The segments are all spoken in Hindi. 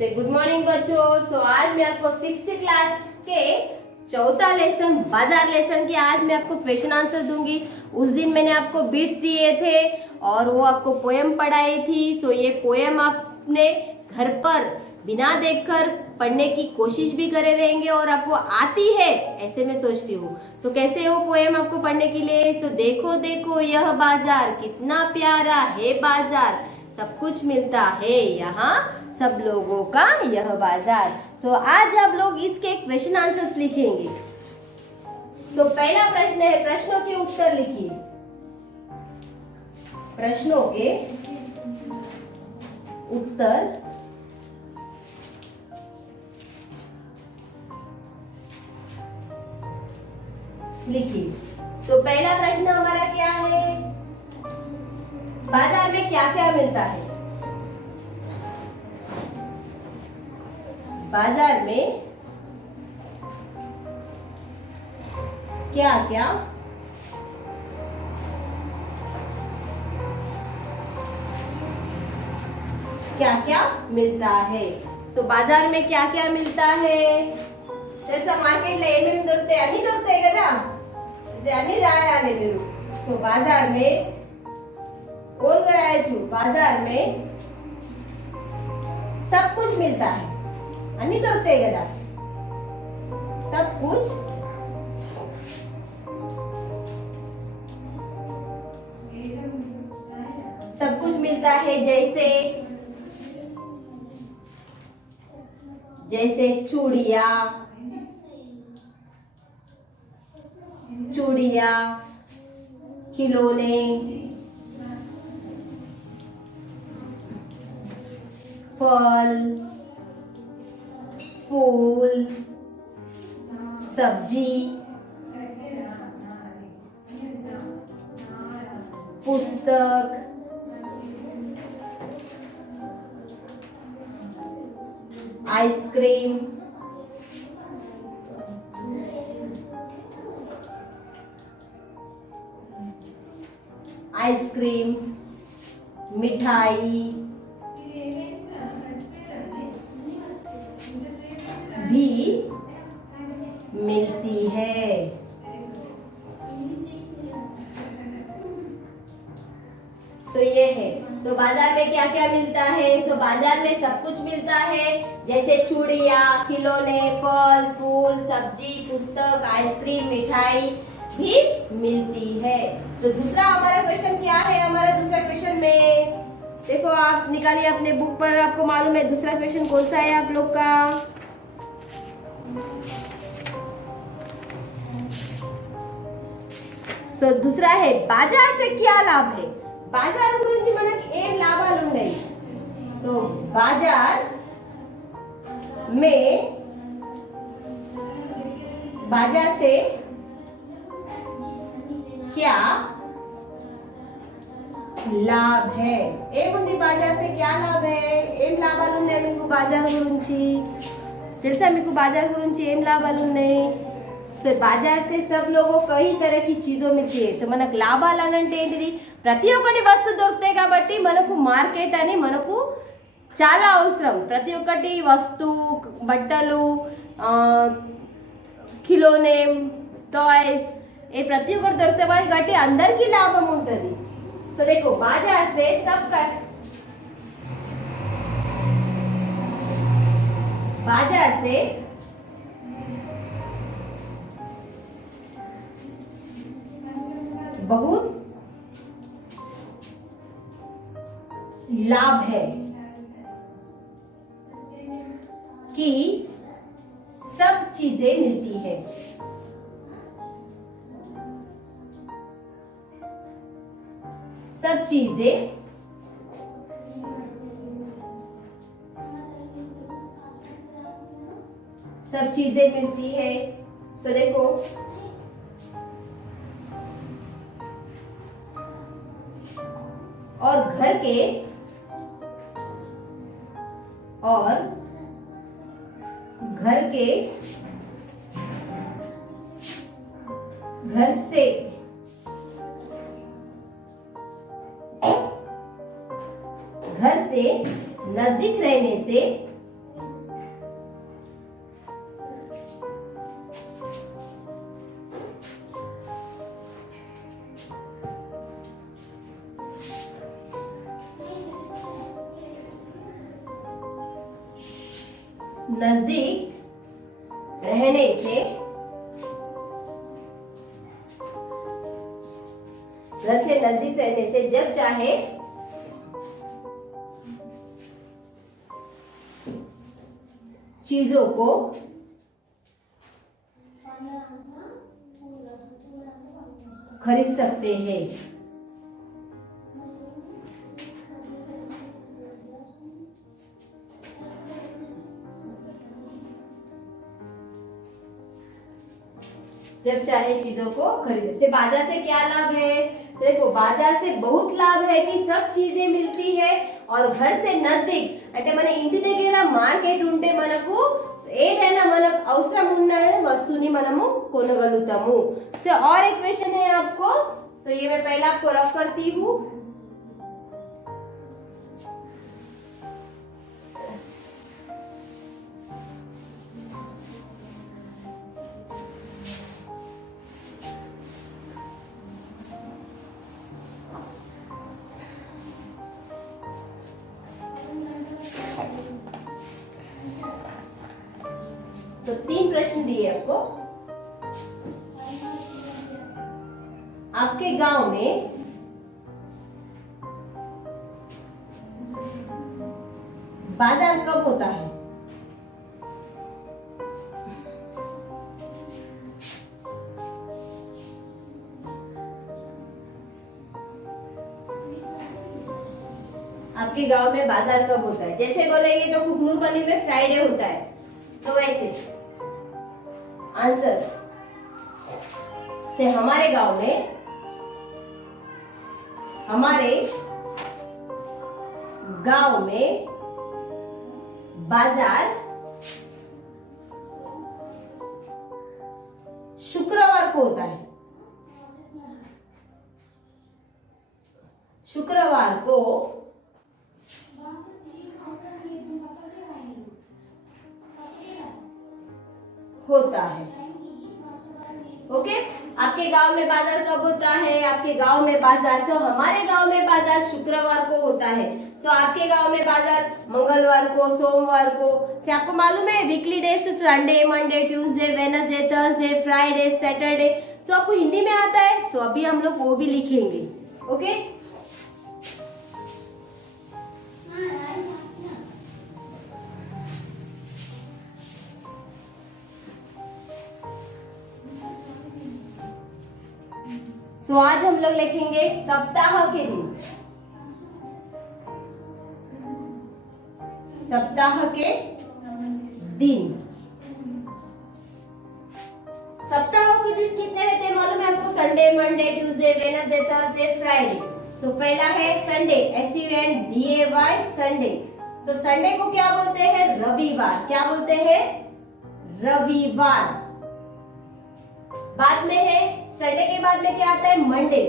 गुड मॉर्निंग बच्चों। आज मैं आपको 6th क्लास के चौथा लेसन बाजार लेसन की आज मैं आपको क्वेश्चन आंसर दूंगी। उस दिन मैंने आपको बिट्स दिए थे और वो आपको पोएम पढ़ाई थी। ये पोएम आपने घर पर बिना देखकर पढ़ने की कोशिश भी करे रहेंगे और आपको आती है ऐसे मैं सोचती हूँ। कैसे वो पोएम आपको पढ़ने के लिए देखो देखो यह बाजार कितना प्यारा है बाजार, सब कुछ मिलता है यहाँ सब लोगों का यह बाजार। आज आप लोग इसके क्वेश्चन आंसर्स लिखेंगे। पहला प्रश्न है, प्रश्नों के उत्तर लिखिए। प्रश्नों के उत्तर लिखिए। पहला प्रश्न हमारा क्या है, बाजार में क्या क्या मिलता है? बाजार में क्या क्या मिलता है? बाजार में क्या क्या मिलता है? जैसा मार्केट ఏమేమి దొరుకుతాయి అన్ని దొరుకుతాయి కదా, అన్ని రాయాలి మీరు। बाजार में और రాయొచ్చు, बाजार में सब कुछ मिलता है, అన్ని దొరుకుతాయి కదా, सब कुछ मिलता है। जैसे चूड़िया, खिलौने, फल, फूल, सब्जी, पुस्तक, आइसक्रीम, मिठाई भी मिलती है। ये है। बाजार में क्या क्या मिलता है? बाजार में सब कुछ मिलता है, जैसे चूड़िया, खिलौने, फल, फूल, सब्जी, पुस्तक, आइसक्रीम, मिठाई भी मिलती है। दूसरा हमारा क्वेश्चन क्या है? हमारा दूसरा क्वेश्चन में देखो, आप निकालिए अपने बुक पर, आपको मालूम है दूसरा क्वेश्चन कौन सा है आप लोग का? दूसरा है, बाजार से क्या लाभ है? बाजार गुरुजी మనకి ఏం లాభాలు ఉన్నాయి? बाजार में बाजार से क्या లాభ है? ఏముంది बाजार से क्या లాభ है? ఏం లాభాలు ఉన్నాయి మీకు बाजार గురించి? తెలుసా మీకు बाजार గురించి ఏం లాభాలు ఉన్నాయి? बाजार से सब लोगों कई तरह की चीजों मिलती है। మనకు లాభాలు అంటే ఏంటిది? ప్రతి ఒక్కటి వస్తువు దొరుకుతాయి కాబట్టి మనకు మార్కెట్ అని మనకు చాలా అవసరం। ప్రతి ఒక్కటి వస్తువు, బట్టలు, ఖిలోనే, టాయ్స్, ये ప్రతి ఒక్కటి దొరుకుతాయి కాబట్టి అందరికీ లాభం ఉంటుంది। देखो, बाजार से सबका, बाजार से बहुत लाभ है कि सब चीजें मिलती है। सब चीजें मिलती है। देखो, और घर से घर से नजदीक रहने से नजदीक रहने से, घर से नजदीक रहने से जब चाहे चीजों को खरीद सकते हैं। जब चाहे चीजों को खरीदे से बाजार से क्या लाभ है? देखो बाजार से बहुत लाभ है कि सब चीजें मिलती है और घर से नजदीक అంటే మన ఇంటి దగ్గర మార్కెట్ ఉంటే మనకు ఏదైనా మనకు అవసరం ఉన్న వస్తువుని మనము కొనగలుగుతాము। సో और एक क्वेश्चन है आपको, तो ये मैं पहले आपको रफ करती हूँ। तो 3 प्रश्न दिए आपको। आपके गांव में बाजार कब होता है? आपके गांव में बाजार कब होता है? जैसे बोलेंगे तो कुकनूर बनी में फ्राइडे होता है, तो वैसे आंसर से हमारे गांव में बाजार शुक्रवार को होता है। शुक्रवार को होता है। ओके, आपके गांव में बाजार कब होता है? आपके गांव में बाजार, तो हमारे गांव में बाजार शुक्रवार को होता है। सो आपके गांव में बाजार मंगलवार को, सोमवार को। क्या आपको मालूम है weekly days Sunday, Monday, Tuesday, Wednesday, Thursday, Friday, Saturday. So आपको हिंदी में आता है, सो अभी हम लोग वो भी लिखेंगे। ओके, तो आज हम लोग लिखेंगे सप्ताह के दिन। सप्ताह के दिन। सप्ताह के दिन कितने रहते हैं मालूम है आपको? Sunday, Monday, Tuesday, Wednesday, Thursday, Friday. तो पहला है संडे, SUNDAY, संडे। तो संडे को क्या बोलते हैं? रविवार। क्या बोलते हैं? रविवार। बाद में है संडे के बाद में क्या आता है? Monday,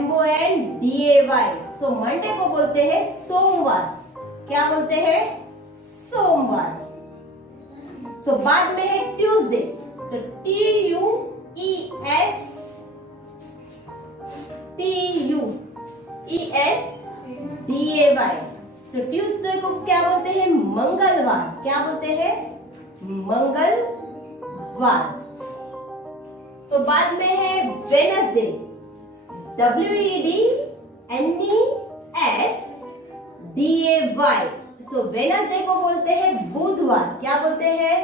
MONDAY। सो मंडे को बोलते हैं सोमवार। क्या बोलते हैं? सोमवार। सो बाद में है ट्यूसडे। सो TUESDAY। सो ट्यूसडे को क्या बोलते हैं? मंगलवार। क्या बोलते हैं? मंगलवार। तो बाद में है वेडनेसडे, WEDNESDAY। सो वेडनेसडे को बोलते हैं बुधवार। क्या बोलते हैं?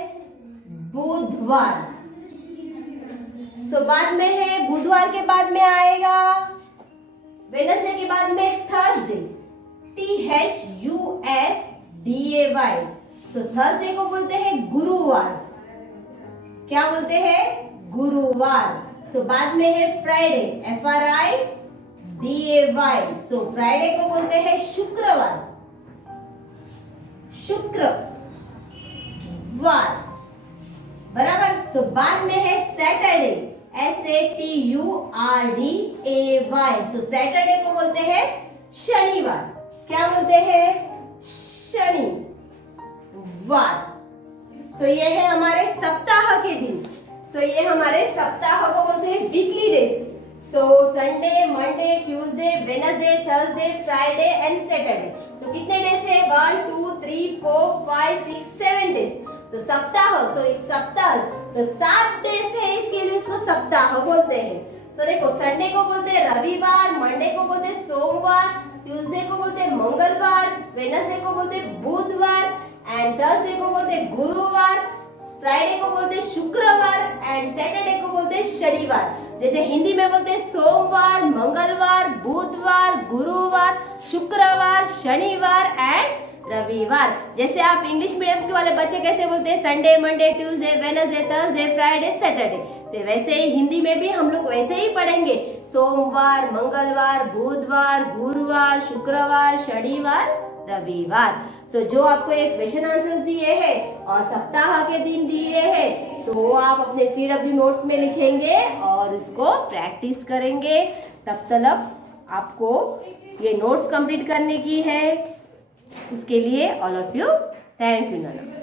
बुधवार। सो बाद में है बुधवार के बाद में आएगा वेडनेसडे के बाद में थर्सडे, THUSDAY। तो थर्सडे को बोलते हैं गुरुवार। क्या बोलते हैं? गुरुवार। सो बाद में है फ्राइडे, FRIDAY। सो फ्राइडे को बोलते हैं शुक्रवार। शुक्रवार, बराबर। सो बाद में है सैटरडे, SATURDAY। सो सैटरडे को बोलते हैं शनिवार। क्या बोलते हैं? शनिवार। तो ये है हमारे सप्ताह के दिन। तो ये हमारे सप्ताह को बोलते हैं weekly days. So Sunday, Monday, Tuesday, Wednesday, Thursday, Friday and Saturday. So कितने डेज है? 1 2 3 4 5 6 7 डेज। सो सप्ताह, सो एक सप्ताह तो 7 डेज है, इसके लिए इसको सप्ताह बोलते हैं। सो देखो संडे को बोलते हैं रविवार, मंडे को बोलते हैं सोमवार, ट्यूसडे को बोलते हैं मंगलवार, वेडनेसडे को बोलते हैं बुधवार एंड थर्सडे को बोलते हैं गुरुवार, फ्राइडे को बोलते हैं शुक्रवार एंड सैटरडे को बोलते हैं शनिवार। जैसे हिंदी में बोलते हैं सोमवार, मंगलवार, बुधवार, गुरुवार, शुक्रवार, शनिवार एंड रविवार। जैसे आप इंग्लिश मीडियम के वाले बच्चे कैसे बोलते हैं Sunday, Monday, Tuesday, Wednesday, Thursday, Friday, Saturday, वैसे ही हिंदी में भी हम लोग वैसे ही पढ़ेंगे, सोमवार, मंगलवार, बुधवार, गुरुवार, शुक्रवार, शनिवार, रविवार। तो जो आपको एक क्वेश्चन आंसर दिए हैं और सप्ताह के दिन दिए हैं, तो वो आप अपने CW नोट्स में लिखेंगे और इसको प्रैक्टिस करेंगे। तब तक आपको ये नोट्स कंप्लीट करने की है, उसके लिए all of you thank you Nana.